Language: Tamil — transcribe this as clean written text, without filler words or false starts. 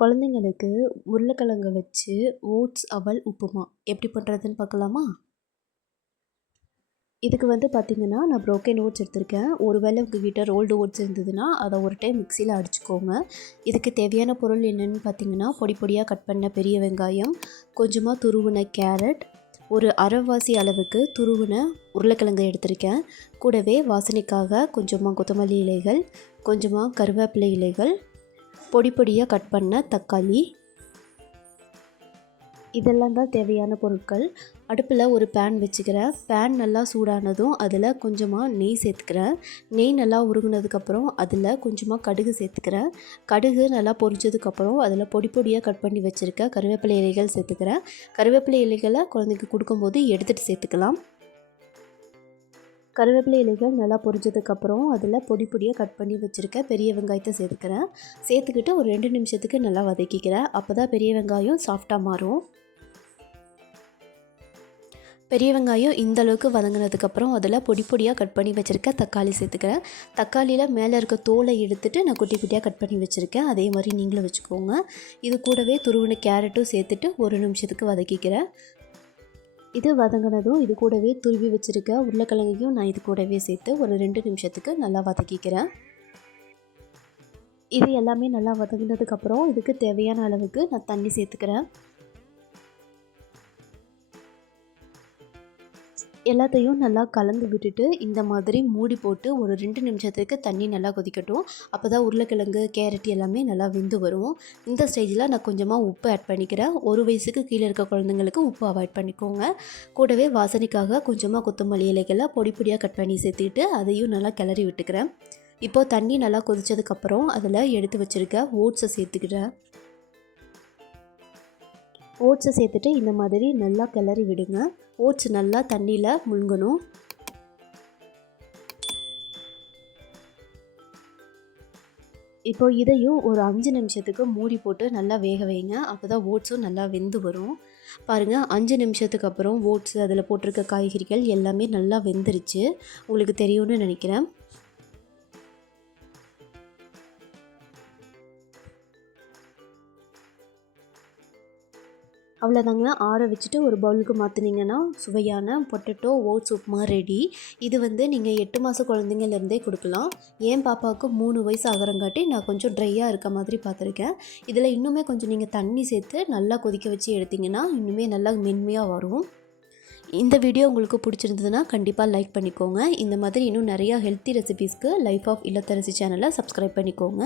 குழந்தைங்களுக்கு உருளைக்கிழங்க வச்சு ஓட்ஸ், அவல், உப்புமா எப்படி பண்ணுறதுன்னு பார்க்கலாமா? இதுக்கு பார்த்திங்கன்னா, நான் ப்ரோக்கன் ஓட்ஸ் எடுத்திருக்கேன். ஒருவேளை உங்கள் கிட்ட ரோல்டு ஓட்ஸ் இருந்ததுன்னா அதை ஒரு டைம் மிக்சியில் அடிச்சுக்கோங்க. இதுக்கு தேவையான பொருள் என்னென்னு பார்த்தீங்கன்னா, பொடி பொடியாக கட் பண்ண பெரிய வெங்காயம், கொஞ்சமாக துருவின கேரட், ஒரு அரைவாசி அளவுக்கு துருவின உருளைக்கிழங்கு எடுத்திருக்கேன். கூடவே வாசனைக்காக கொஞ்சமாக கொத்தமல்லி இலைகள், கொஞ்சமாக கருவேப்பிலை இலைகள், பொடி பொடியாக கட் பண்ண தக்காளி, இதெல்லாம் தான் தேவையான பொருட்கள். அடுப்பில் ஒரு பேன் வச்சுக்கிறேன். பேன் நல்லா சூடானதும் அதில் கொஞ்சமாக நெய் சேர்த்துக்கிறேன். நெய் நல்லா உருகுனதுக்கப்புறம் அதில் கொஞ்சமாக கடுகு சேர்த்துக்கிறேன். கடுகு நல்லா பொரிச்சதுக்கப்புறம் அதில் பொடி பொடியாக கட் பண்ணி வச்சுருக்க கருவேப்பிலை இலைகள் சேர்த்துக்கிறேன். கருவேப்பிலை இலைகளை குழந்தைக்கு கொடுக்கும்போது எடுத்துகிட்டு சேர்த்துக்கலாம். கருவேப்பிலை இலைகள் நல்லா பொரிஞ்சதுக்கப்புறம் அதில் பொடி பொடியாக கட் பண்ணி வச்சுருக்க பெரிய வெங்காயத்தை சேர்த்துக்கிறேன். சேர்த்துக்கிட்டு ஒரு 2 நிமிஷத்துக்கு நல்லா வதக்கிக்கிறேன். அப்போ தான் பெரிய வெங்காயம் சாஃப்டாக மாறும். பெரிய வெங்காயம் இந்தளவுக்கு வதங்கினதுக்கப்புறம் அதில் பொடி பொடியாக கட் பண்ணி வச்சுருக்க தக்காளி சேர்த்துக்கிறேன். தக்காளியில் மேலே இருக்க தோலை எடுத்துகிட்டு நான் குட்டி குட்டியாக கட் பண்ணி வச்சுருக்கேன். அதே மாதிரி நீங்களும் வச்சுக்கோங்க. இது கூடவே துருவின கேரட்டும் சேர்த்துட்டு 1 நிமிஷத்துக்கு வதக்கிக்கிறேன். இது வதங்கினதும் இது கூடவே துருவி வச்சுருக்க உருளைக்கிழங்கையும் நான் இது கூடவே சேர்த்து ஒரு 2 நிமிஷத்துக்கு நல்லா வதக்கிக்கிறேன். இது எல்லாமே நல்லா வதங்கினதுக்கப்புறம் இதுக்கு தேவையான அளவுக்கு நான் தண்ணி சேர்த்துக்கிறேன். எல்லாத்தையும் நல்லா கலந்து விட்டுட்டு இந்த மாதிரி மூடி போட்டு ஒரு 2 நிமிஷத்துக்கு தண்ணி நல்லா கொதிக்கட்டும். அப்போ தான் உருளைக்கிழங்கு, கேரட் எல்லாமே நல்லா வெந்து வரும். இந்த ஸ்டேஜில் நான் கொஞ்சமாக உப்பு ஆட் பண்ணிக்கிறேன். 1 வயசுக்கு கீழே இருக்க குழந்தைங்களுக்கு உப்பு அவாய்ட் பண்ணிக்கோங்க. கூடவே வாசனைக்காக கொஞ்சமாக கொத்தமல்லி இலைகளை பொடி பொடியாக கட் பண்ணி சேர்த்துட்டு அதையும் நல்லா கிளறி விட்டுக்கிறேன். இப்போது தண்ணி நல்லா கொதித்ததுக்கப்புறம் அதில் எடுத்து வச்சுருக்க ஓட்ஸை சேர்த்துக்கிறேன். ஓட்ஸை சேர்த்துட்டு இந்த மாதிரி நல்லா கிளறி விடுங்க. ஓட்ஸ் நல்லா தண்ணியில் முழுங்கணும். இப்போது இதையும் ஒரு 5 நிமிஷத்துக்கு மூடி போட்டு நல்லா வேக வைங்க. அப்போ தான் ஓட்ஸும் நல்லா வெந்து வரும். பாருங்கள், 5 நிமிஷத்துக்கு அப்புறம் ஓட்ஸ், அதில் போட்டிருக்க காய்கறிகள் எல்லாமே நல்லா வெந்துருச்சு. உங்களுக்கு தெரியும்னு நினைக்கிறேன். அவ்வளோதாங்க. ஆற வச்சுட்டு ஒரு பவுலுக்கு மாற்றினீங்கன்னா சுவையான பொட்டேட்டோ ஓட்ஸ் உப்புமா ரெடி. இது நீங்கள் 8 மாத குழந்தைங்கள்லேருந்தே கொடுக்கலாம். என் பாப்பாவுக்கு 3 வயசு ஆகிறங்காட்டி நான் கொஞ்சம் ட்ரையாக இருக்க மாதிரி பார்த்துருக்கேன். இதில் இன்னுமே கொஞ்சம் நீங்கள் தண்ணி சேர்த்து நல்லா கொதிக்க வச்சு எடுத்திங்கன்னா இன்னுமே நல்லா மென்மையாக வரும். இந்த வீடியோ உங்களுக்கு பிடிச்சிருந்ததுன்னா கண்டிப்பாக லைக் பண்ணிக்கோங்க. இந்த மாதிரி இன்னும் நிறையா ஹெல்த்தி ரெசிபீஸ்க்கு லைஃப் ஆஃப் இல்லத்தரசி சேனலை சப்ஸ்கிரைப் பண்ணிக்கோங்க.